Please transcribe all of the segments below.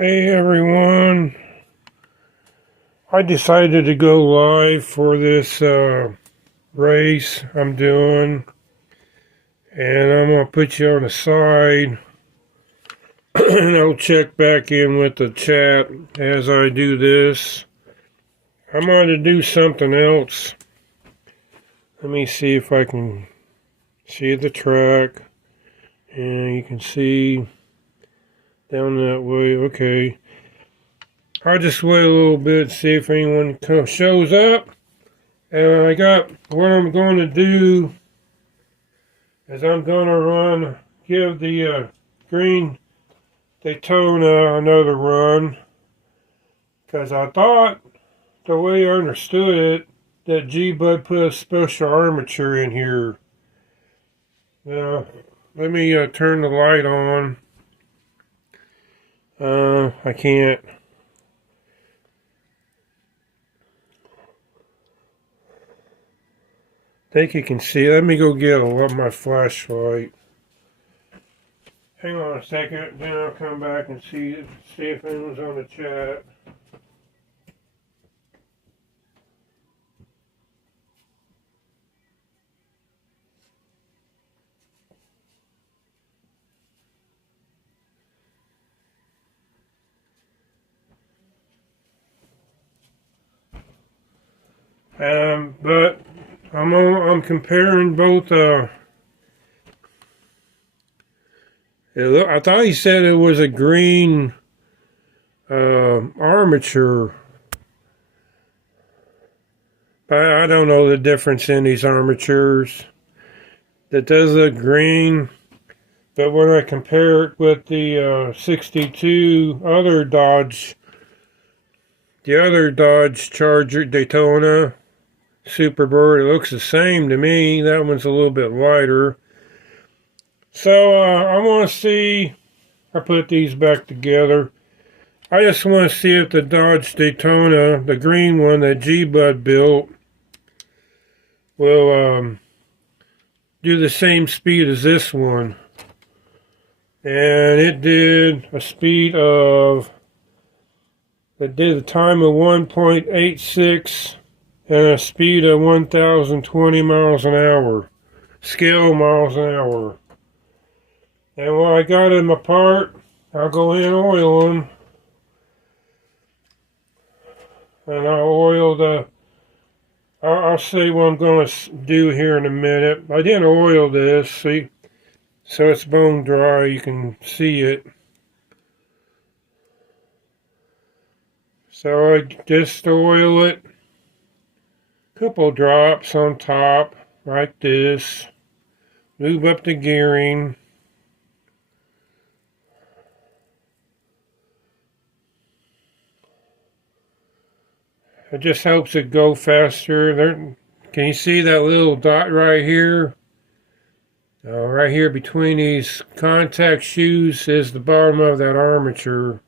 Hey everyone, I decided to go live for this race I'm doing, and I'm going to put you on the side and I'll check back in with the chat as I do this. I'm going to do something else. Let me see if I can see the track, and you can see down that way. Okay, I'll just wait a little bit, see if anyone shows up. And I got what I'm going to do is I'm going to give the green Daytona another run, because I thought, the way I understood it, that G-Bud put a special armature in here. Now, let me turn the light on. I can't. Think you can see. Let me go get my flashlight. Hang on a second, then I'll come back and see if anyone's on the chat. But I'm comparing both. I thought he said it was a green armature, but I don't know the difference in these armatures. That does look green, but when I compare it with the 62 other Dodge, the other Dodge Charger Daytona Superbird, it looks the same to me. That one's a little bit lighter. So I want to see, I put these back together. I just want to see if the Dodge Daytona, the green one that G-Bud built, will do the same speed as this one. And it did a speed of, it did a time of 1.86 and a speed of 1,020 miles an hour. Scale miles an hour. And when I got them apart, I'll go in and oil them. And I'll say what I'm going to do here in a minute. I didn't oil this, see? So it's bone dry, you can see it. So I just oil it. Couple drops on top, like this. Move up the gearing. It just helps it go faster. Can you see that little dot right here? Right here between these contact shoes is the bottom of that armature.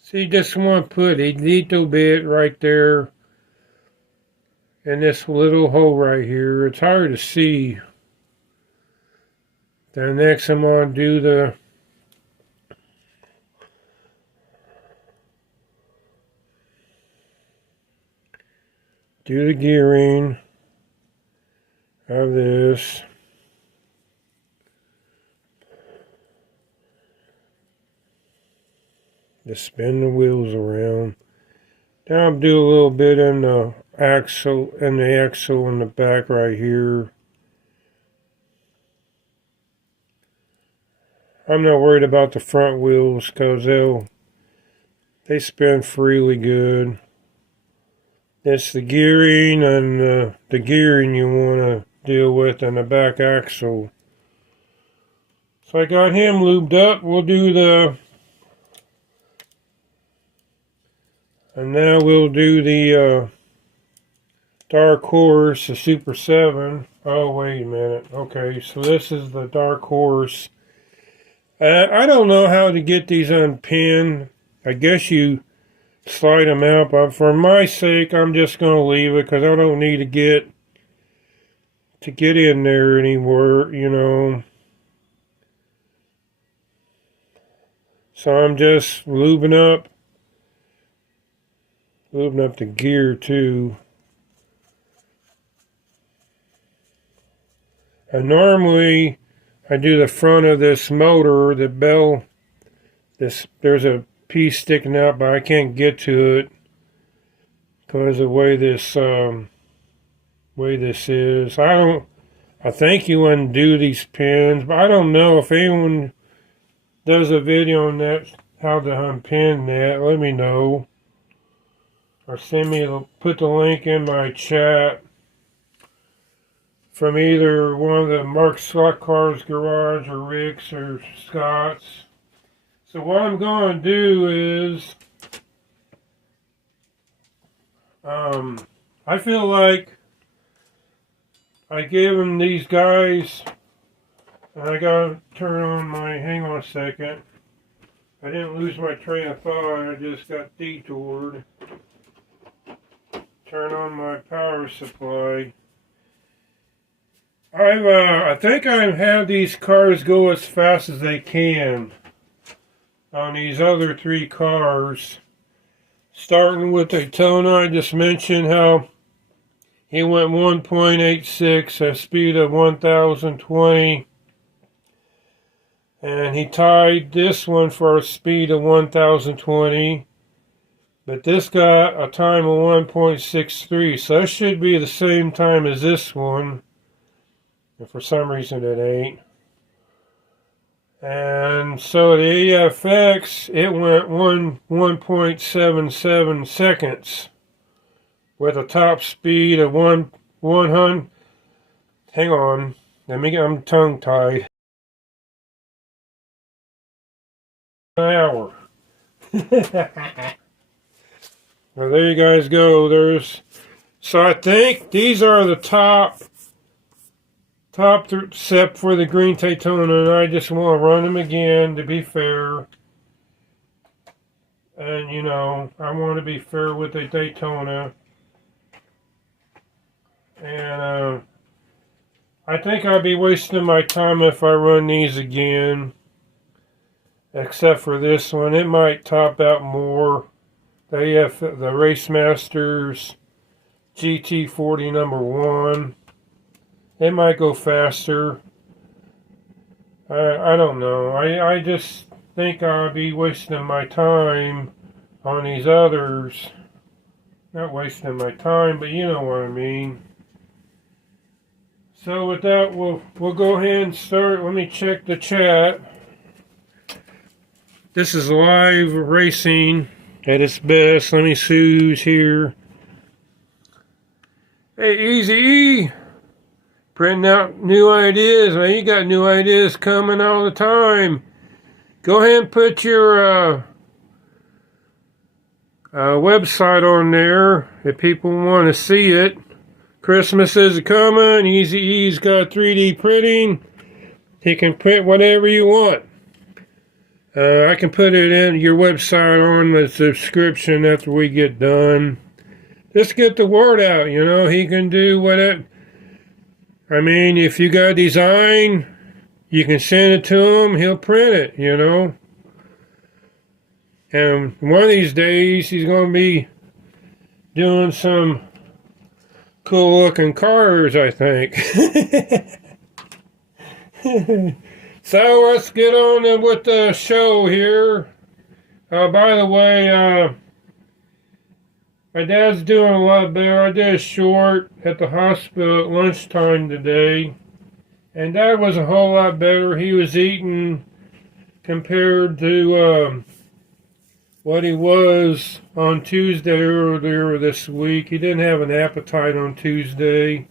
See, just want to put a little bit right there in this little hole right here. It's hard to see. Then next I'm going to do the gearing of this. Just spin the wheels around. Now I'll do a little bit in the axle in the back right here. I'm not worried about the front wheels because they spin freely good. It's the gearing and the gearing you want to deal with in the back axle. So I got him lubed up. We'll do and now we'll do the Dark Horse, the Super 7. Oh, wait a minute. Okay, so this is the Dark Horse. I don't know how to get these unpinned. I guess you slide them out, but for my sake, I'm just going to leave it because I don't need to get in there anymore, you know. So I'm just lubing up the gear too. And normally I do the front of this motor, the bell. There's a piece sticking out, but I can't get to it because of the way this is. I think you undo these pins, but I don't know if anyone does a video on that, how to unpin that. Let me know, or put the link in my chat from either one of the Mark Scott Cars Garage or Rick's or Scott's. So what I'm going to do is, I feel like I gave them these guys, and I gotta turn on hang on a second. I didn't lose my train of thought, I just got detoured. Turn on my power supply. I think I've had these cars go as fast as they can on these other 3 cars. Starting with Daytona, I just mentioned how he went 1.86 at a speed of 1,020. And he tied this one for a speed of 1,020. But this got a time of 1.63. So that should be the same time as this one. And for some reason it ain't. And so the AFX, it went 1.77 seconds with a top speed of 100. Hang on, I'm tongue tied. An hour. Well, there you guys go. So I think these are the top set for the green Daytona, and I just want to run them again to be fair. And you know, I want to be fair with the Daytona. And I think I'd be wasting my time if I run these again. Except for this one, it might top out more. They have the Race Masters GT40 number 1. It might go faster. I don't know. I just think I'll be wasting my time on these others. Not wasting my time, but you know what I mean. So with that, we'll go ahead and start. Let me check the chat. This is live racing at its best. Let me see who's here. Hey, Easy E. Printing out new ideas. Man, you got new ideas coming all the time. Go ahead and put your website on there if people want to see it. Christmas is coming. Easy E's got 3D printing. He can print whatever you want. I can put it in your website on the subscription after we get done. Just get the word out, you know. He can do whatever. I mean, if you got a design, you can send it to him. He'll print it, you know. And one of these days, he's going to be doing some cool-looking cars, I think. So let's get on with the show here. By the way, my dad's doing a lot better. I did a short at the hospital at lunchtime today, and Dad was a whole lot better. He was eating compared to what he was on Tuesday earlier this week. He didn't have an appetite on Tuesday.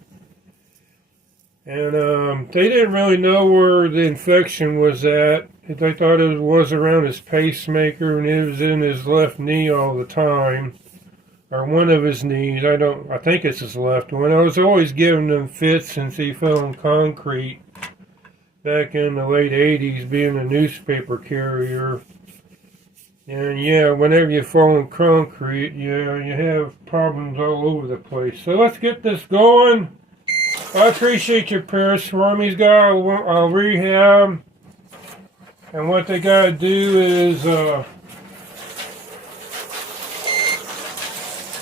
And they didn't really know where the infection was at. They thought it was around his pacemaker, and it was in his left knee all the time. Or one of his knees. I think it's his left one. I was always giving him fits since he fell on concrete back in the late 80s, being a newspaper carrier. And yeah, whenever you fall on concrete, yeah, you have problems all over the place. So let's get this going. I appreciate your prayers for him. He's got a rehab. And what they gotta do is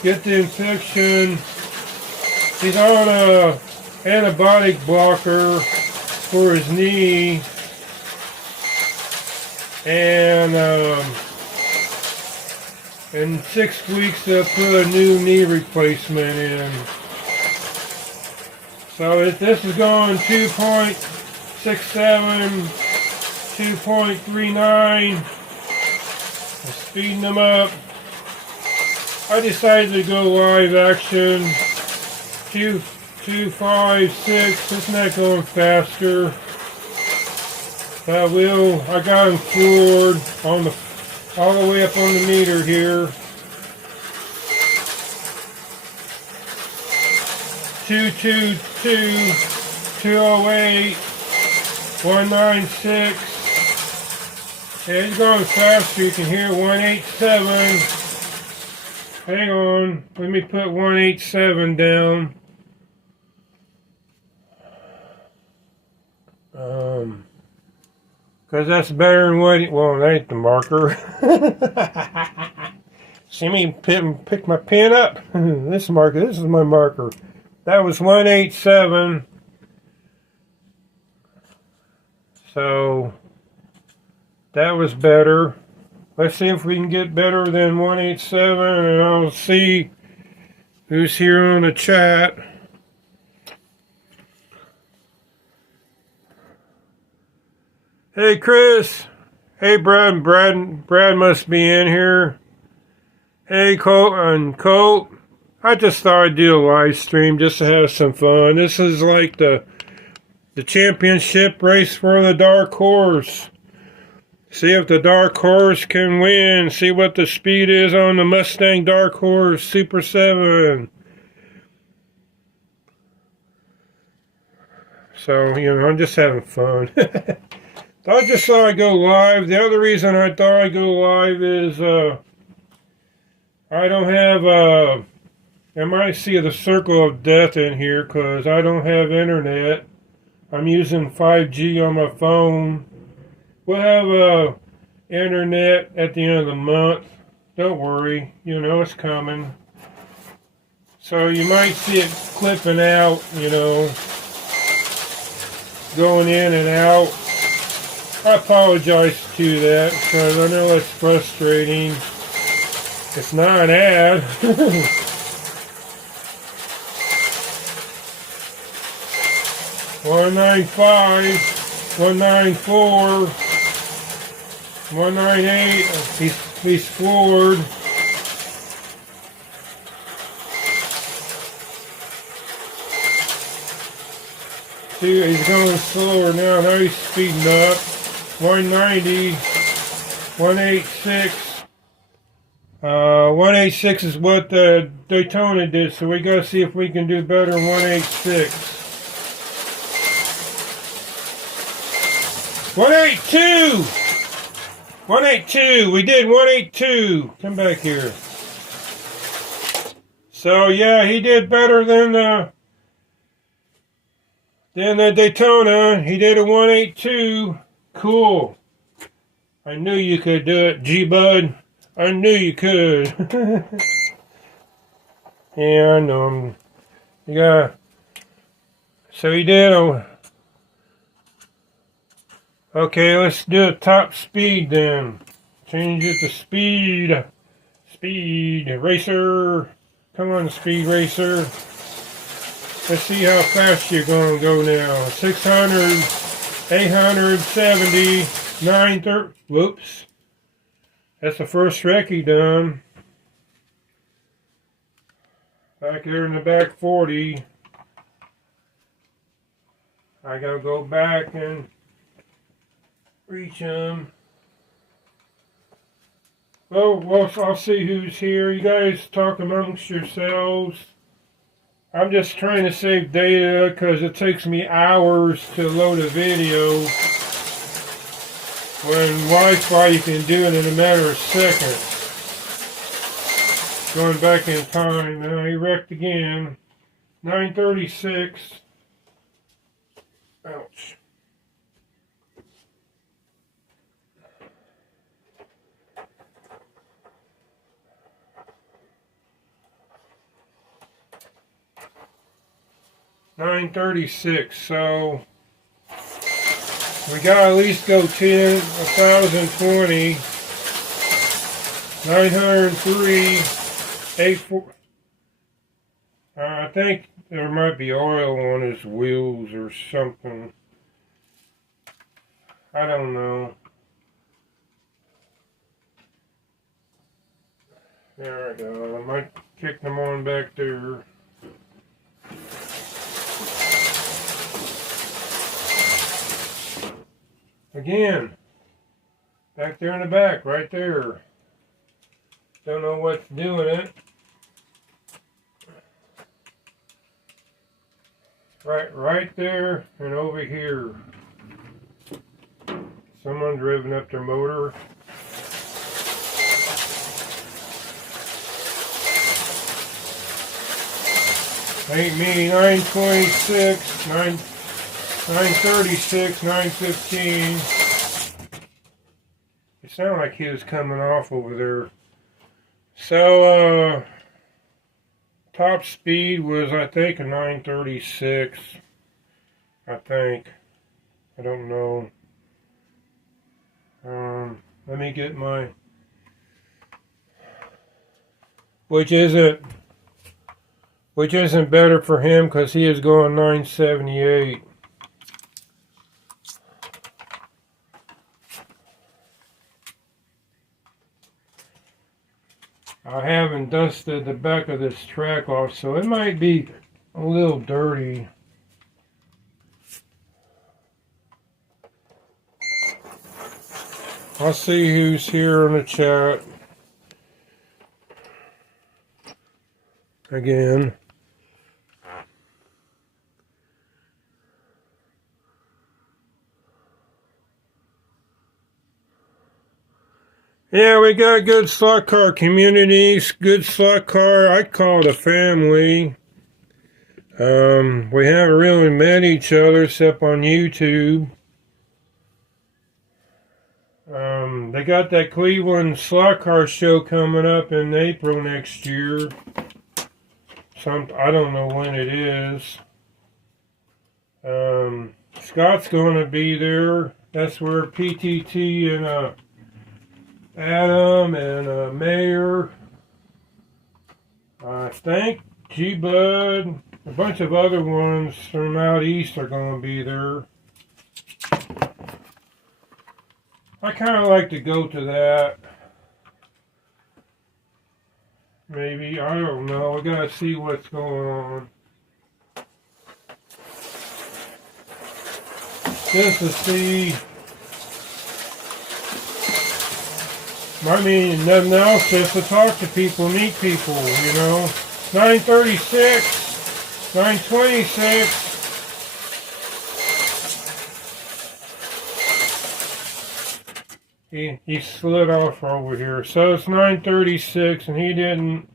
get the infection. He's on a antibiotic blocker for his knee, and in 6 weeks they'll put a new knee replacement in. So this is going 2.67, 2.39. Speeding them up. I decided to go live action. 2.56. Isn't that going faster? I got them floored on the all the way up on the meter here. 222, 208, 196. Yeah, he's going faster. You can hear 187. Hang on. Let me put 187 down. Because that's better than what well, that ain't the marker. See me pick my pen up? This marker, this is my marker. That was 187. So, that was better. Let's see if we can get better than 187, and I'll see who's here on the chat. Hey, Chris. Hey, Brad. Brad must be in here. Hey, Colt. I just thought I'd do a live stream just to have some fun. This is like the championship race for the dark horse. See if the dark horse can win. See what the speed is on the Mustang Dark Horse Super 7. So, I'm just having fun. I just thought I'd go live. The other reason I thought I'd go live is I don't have I might see the circle of death in here because I don't have internet. I'm using 5G on my phone. We'll have internet at the end of the month. Don't worry, it's coming. So you might see it clipping out, going in and out. I apologize to that because I know it's frustrating. It's not an ad. 195, 194, 198. He's floored. See, he's going slower now. Now he's speeding up. 190, 186. 186 is what the Daytona did, so we gotta see if we can do better than 186. 182! 182! We did 182! Come back here. So yeah, he did better than the Daytona. He did a 182. Cool. I knew you could do it, G-Bud. I knew you could. Yeah, I know him. So he did a... Okay, let's do a top speed then. Change it to speed. Speed racer. Come on, speed racer. Let's see how fast you're going to go now. 600, 870, 930. Whoops. That's the first wreck he done. Back there in the back 40. I gotta go back and reach him. Well, I'll see who's here. You guys talk amongst yourselves. I'm just trying to save data because it takes me hours to load a video. When Wi-Fi, you can do it in a matter of seconds. Going back in time. Now he wrecked again. 936. Ouch. 936. So we gotta at least go 10, 1,020, 903, 84. I think there might be oil on his wheels or something. I don't know. There we go. I might kick them on back there. Again, back there in the back, right there. Don't know what's doing it. Right there and over here. Someone driven up their motor. Ain't me. 926, 936, 915. It sounded like he was coming off over there. So, top speed was, I think, a 936. I think. I don't know. Let me get my... Which isn't better for him because he is going 978. I haven't dusted the back of this track off, so it might be a little dirty. I'll see who's here in the chat. Again. Yeah, we got good slot car communities, good slot car. I call it a family. We haven't really met each other except on YouTube. They got that Cleveland slot car show coming up in April next year. I don't know when it is. Scott's going to be there. That's where PTT and Adam and Mayor, I think G-Bud, a bunch of other ones from out east are going to be there. I kind of like to go to that. Maybe, I don't know. I gotta see what's going on. Just to see. I mean, nothing else, just to talk to people, meet people, you know. 936, 926. He slid off over here. So it's 936 and he didn't.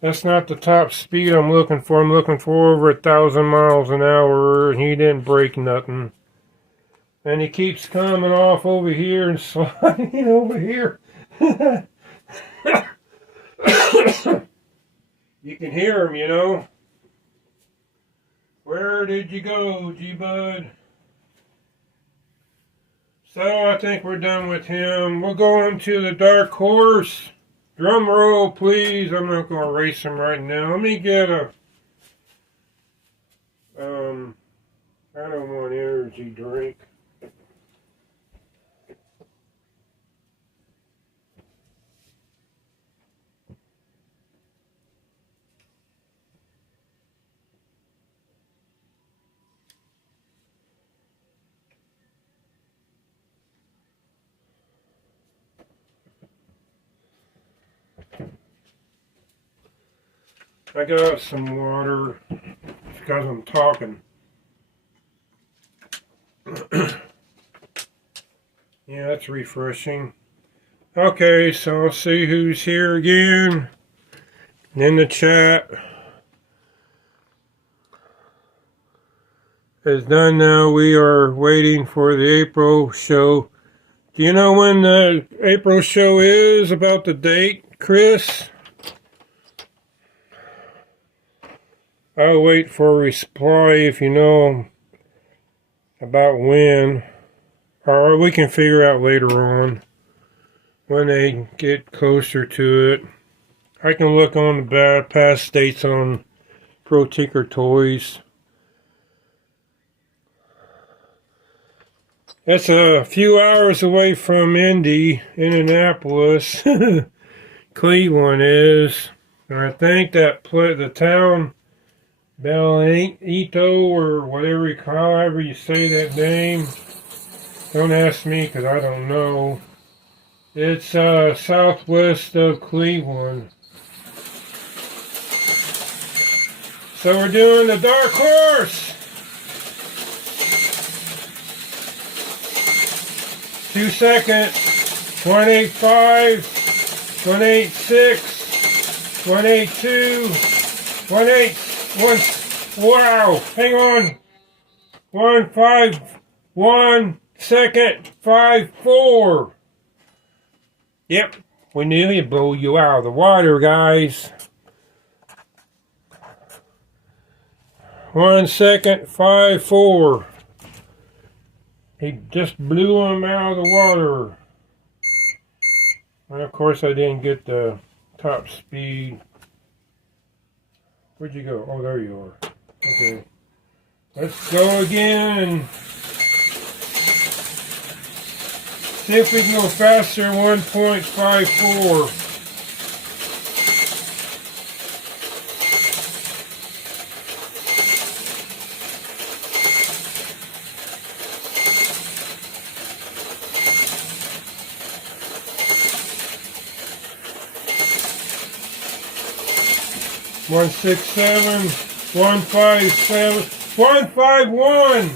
That's not the top speed I'm looking for. I'm looking for over 1,000 miles an hour and he didn't break nothing. And he keeps coming off over here and sliding over here. You can hear him, you know. Where did you go, G-Bud? So I think we're done with him. We'll go into the Dark Horse. Drum roll, please. I'm not going to race him right now. Let me get a... I don't want energy drink. I got some water because I'm talking. Yeah, that's refreshing. Okay, so I'll see who's here again in the chat. It's done now. We are waiting for the April show. Do you know when the April show is? About the date, Chris? I'll wait for a reply if you know about when. Or we can figure out later on when they get closer to it. I can look on the past dates on Pro Tinker Toys. That's a few hours away from Indianapolis. Cleveland is. And I think that the town Ito or whatever, however you say that name. Don't ask me because I don't know. It's southwest of Cleveland. So we're doing the dark horse. 2 seconds. 185. 186. 182. 181. Wow. Hang on. 151 second. 54. Yep. We nearly blow you out of the water, guys. 1 second. 54. He just blew him out of the water. And of course I didn't get the top speed. Where'd you go? Oh, there you are. Okay. Let's go again. See if we can go faster. 1.54. One 167, 157, 151,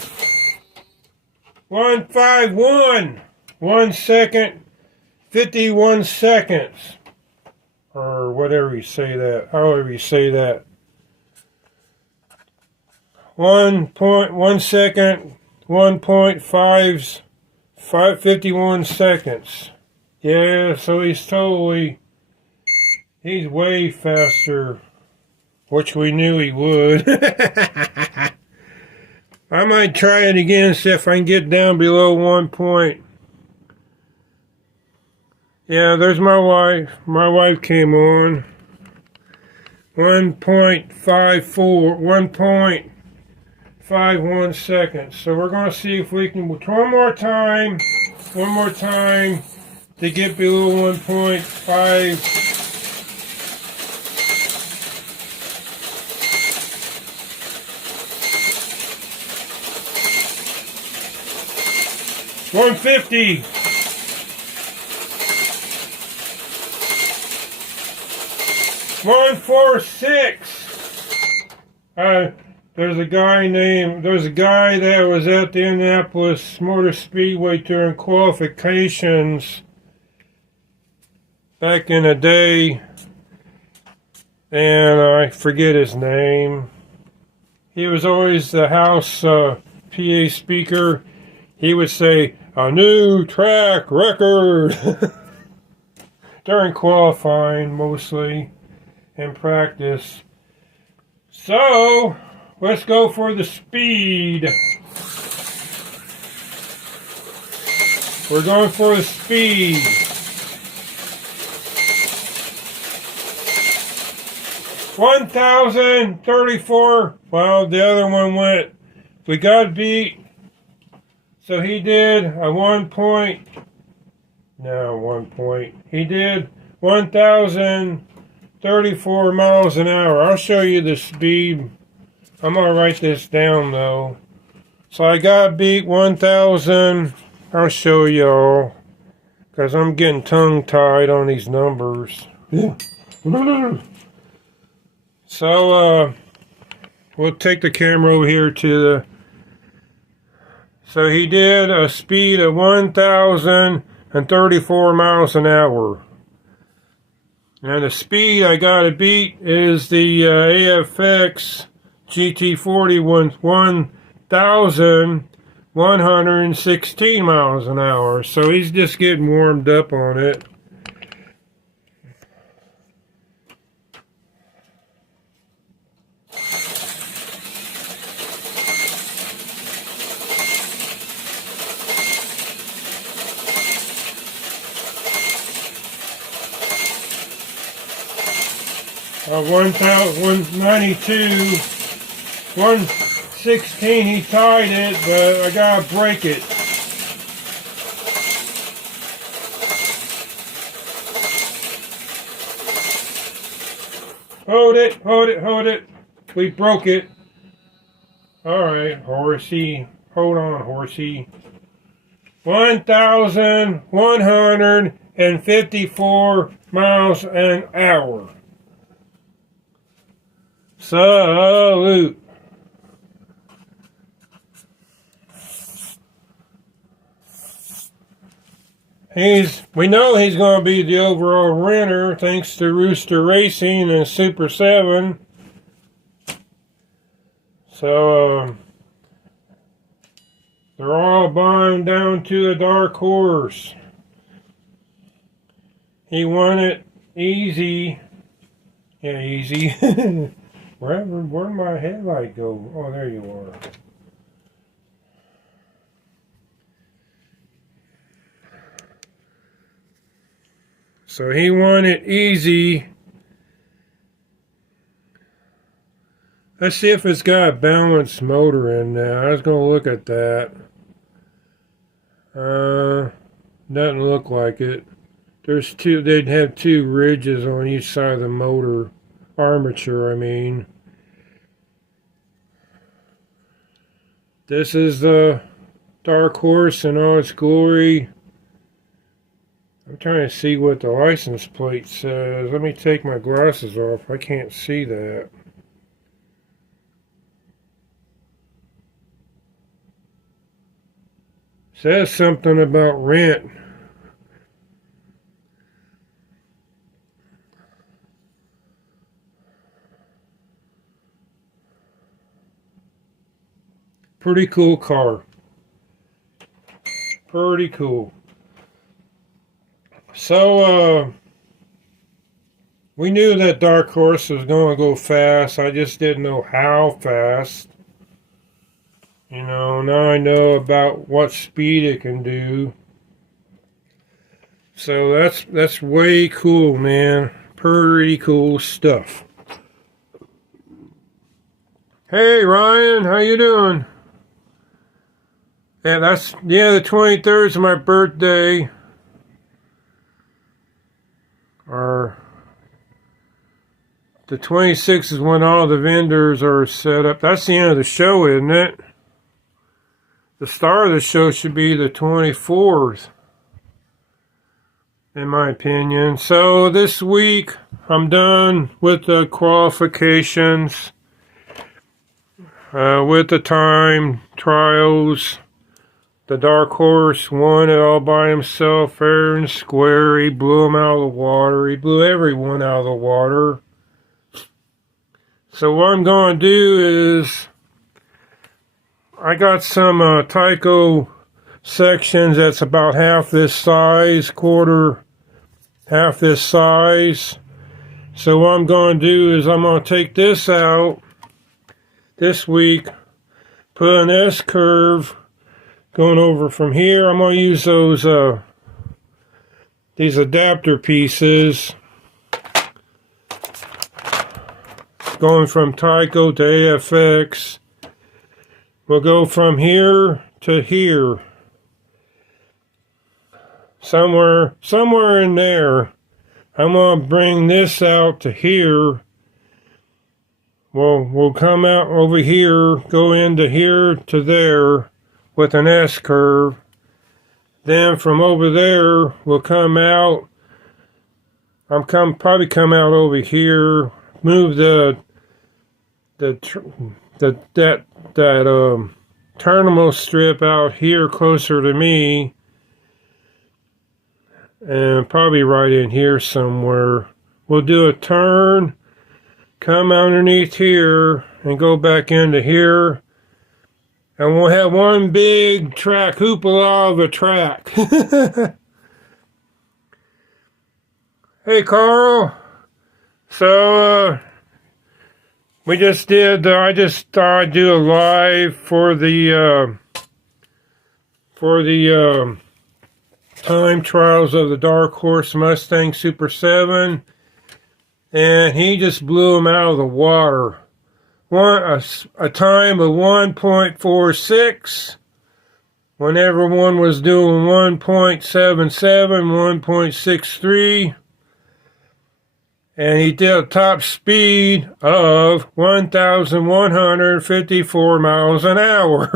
151, 1 second, 51 seconds, or whatever you say that, however you say that. 1 second, 51 seconds. Yeah, so he's way faster. Which we knew he would. I might try it again, see if I can get down below 1 point. Yeah, there's my wife. My wife came on. 1.54, 1.51 seconds. So we're going to see if we can, one more time, to get below 1.5. 150. 146. There's a guy that was at the Indianapolis Motor Speedway during qualifications back in the day, and I forget his name. He was always the house PA speaker. He would say, "A new track record," during qualifying mostly, and practice. So, let's go for the speed. We're going for the speed. $1,034. Well, the other one went. We got beat. So he did a 1 point. He did 1,034 miles an hour. I'll show you the speed. I'm going to write this down though. So I got beat 1,000. I'll show y'all. Because I'm getting tongue-tied on these numbers. So, we'll take the camera over here to the... So he did a speed of 1,034 miles an hour. And the speed I got to beat is the AFX GT40 1,116 miles an hour. So he's just getting warmed up on it. 192, 116, he tied it, but I gotta break it. Hold it, hold it, hold it. We broke it. Alright, horsey. Hold on, horsey. 1,154 miles an hour. Salute. We know he's going to be the overall winner thanks to Rooster Racing and Super 7. So, they're all bound down to a dark horse. He won it easy. Yeah, easy. Where'd my headlight go? Oh, there you are. So he won it easy. Let's see if it's got a balanced motor in there. I was going to look at that. Doesn't look like it. There's two, they'd have two ridges on each side of the motor. Armature, I mean. This is the Dark Horse in all its glory. I'm trying to see what the license plate says. Let me take my glasses off. I can't see that. Says something about rent. Pretty cool car. Pretty cool. So, we knew that Dark Horse was going to go fast. I just didn't know how fast. You know, now I know about what speed it can do. So that's way cool, man. Pretty cool stuff. Hey, Ryan, how you doing? Yeah, the 23rd is my birthday. Or the 26th is when all the vendors are set up. That's the end of the show, isn't it? The star of the show should be the 24th, in my opinion. So this week, I'm done with the qualifications, with the time trials. The Dark Horse won it all by himself, fair and square. He blew them out of the water. He blew everyone out of the water. So what I'm going to do is, I got some Tyco sections that's about half this size, half this size. So what I'm going to do is I'm going to take this out this week, put an S-curve going over from here. I'm going to use those these adapter pieces going from Tyco to AFX. We'll go from here to here. Somewhere in there. I'm going to bring this out to here. We'll come out over here, go into here to there with an S-curve. Then from over there, we'll come out. Probably come out over here, move that terminal strip out here closer to me, and probably right in here somewhere. We'll do a turn, come underneath here, and go back into here, and we'll have one big track, hoopla of a track. Hey, Carl. So, we just did, I just thought I'd do a live for the time trials of the Dark Horse Mustang Super 7. and he just blew him out of the water. A time of 1.46 when everyone was doing 1.77, 1.63, and he did a top speed of 1,154 miles an hour.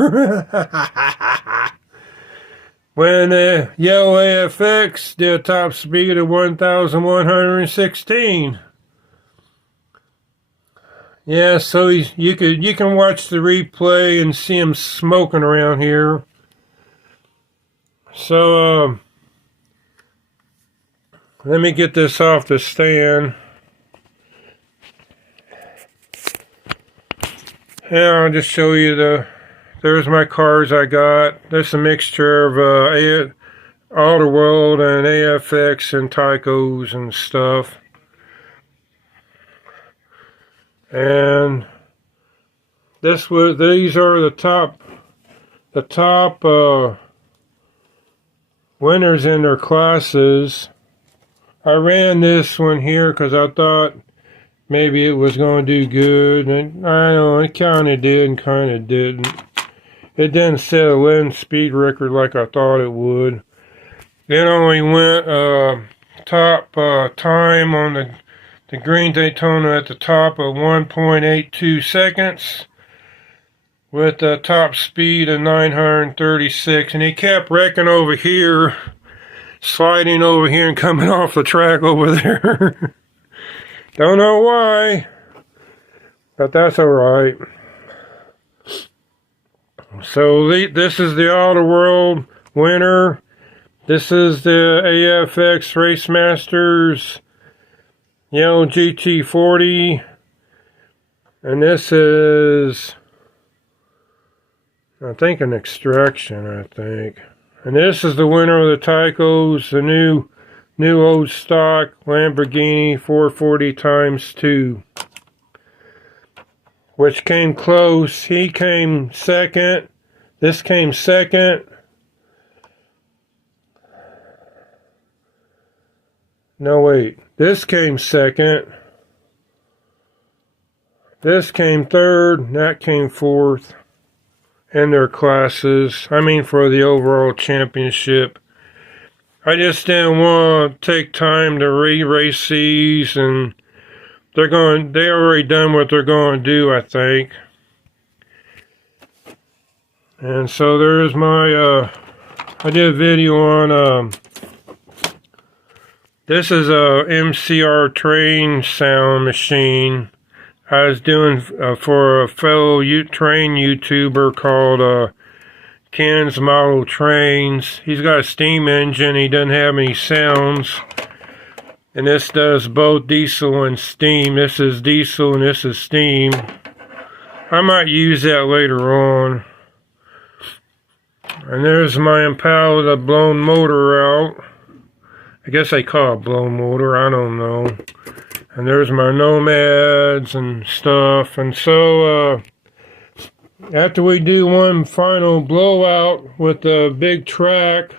When the yellow AFX did a top speed of 1,116. Yeah, so you can watch the replay and see him smoking around here. So let me get this off the stand. And I'll just show you there's my cars I got. That's a mixture of Autoworld and AFX and Tycos and stuff. And these are the top winners in their classes. I ran this one here because I thought maybe it was going to do good, and I know it kind of did and kind of didn't. It didn't set a wind speed record like I thought it would. It only went top time on the green Daytona at the top of 1.82 seconds with a top speed of 936, and he kept wrecking over here, sliding over here and coming off the track over there. Don't know why, but that's alright. So this is the Autoworld winner. This is the AFX Race Masters Yellow GT40, and this is, I think, an extraction, I think. And this is the winner of the Tycos, the new old stock Lamborghini 440 x2, which came close. He came second. This came second. No, wait. This came second. This came third. And that came fourth in their classes. I mean, for the overall championship. I just didn't want to take time to re-race these, and they already done what they're going to do, I think. And so there's my, I did a video on, this is a MCR train sound machine I was doing for a fellow train YouTuber called Ken's Model Trains. He's got a steam engine. He doesn't have any sounds. And this does both diesel and steam. This is diesel and this is steam. I might use that later on. And there's my Impala, the blown motor out. I guess they call it blown motor, I don't know. And there's my Nomads and stuff. And so, after we do one final blowout with the big track,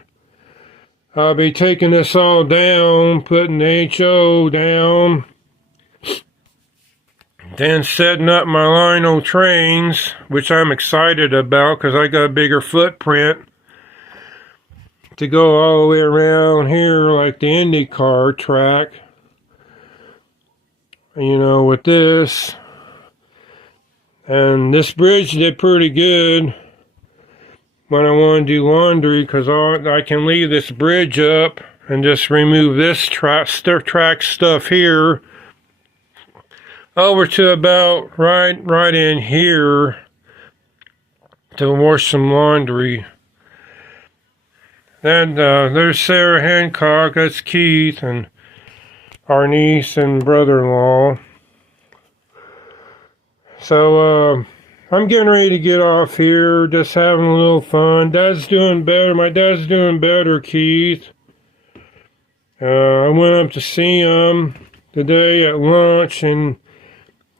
I'll be taking this all down, putting the HO down, then setting up my Lino trains, which I'm excited about because I got a bigger footprint to go all the way around here like the IndyCar track. You know, with this. And this bridge did pretty good when I want to do laundry, because I can leave this bridge up and just remove this track stuff here over to about right in here to wash some laundry. Then there's Sarah Hancock, that's Keith, and our niece and brother-in-law. So I'm getting ready to get off here, just having a little fun. Dad's doing better. My dad's doing better, Keith. I went up to see him today at lunch, and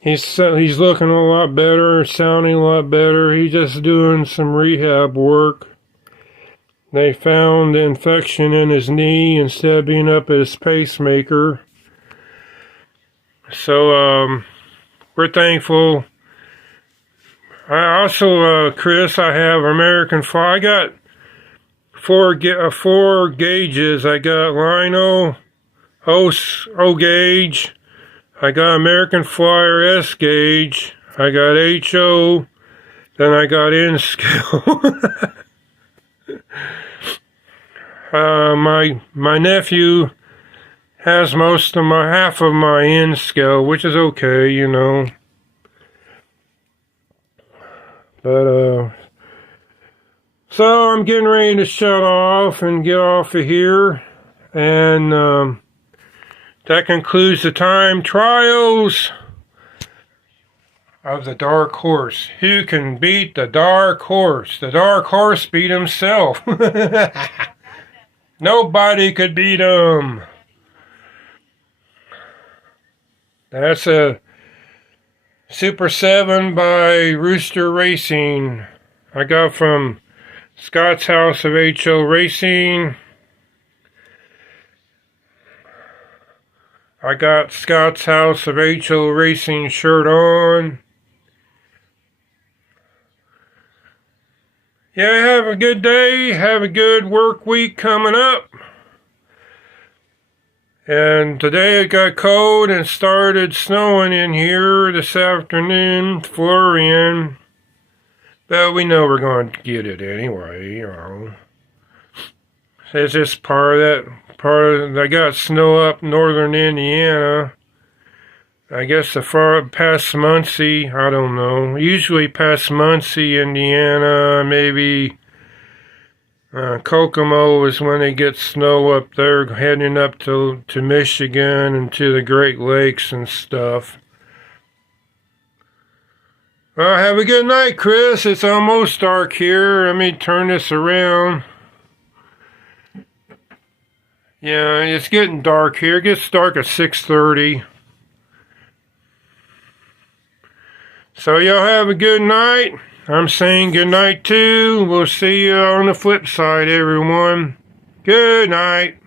he's looking a lot better, sounding a lot better. He's just doing some rehab work. They found the infection in his knee instead of being up at his pacemaker. So we're thankful. I also, Chris, I have American Fly. I got four gauges. I got Lino, O gauge. I got American Flyer S gauge. I got HO. Then I got N scale. My nephew has half of my N scale, which is okay, you know. But so I'm getting ready to shut off and get off of here, and that concludes the time trials of the dark horse. Who can beat the dark horse? The dark horse beat himself. Nobody could beat him. That's a Super 7 by Rooster Racing. I got from Scott's House of HO Racing. I got Scott's House of HO Racing shirt on. Yeah, have a good day. Have a good work week coming up. And today it got cold and started snowing in here this afternoon, flurrying. But we know we're going to get it anyway, you know. It's just I got snow up northern Indiana. I guess past Muncie, I don't know. Usually past Muncie, Indiana, maybe Kokomo is when they get snow up there, heading up to Michigan and to the Great Lakes and stuff. Well, have a good night, Chris. It's almost dark here. Let me turn this around. Yeah, it's getting dark here. It gets dark at 6:30. So y'all have a good night. I'm saying good night too. We'll see you on the flip side, everyone. Good night.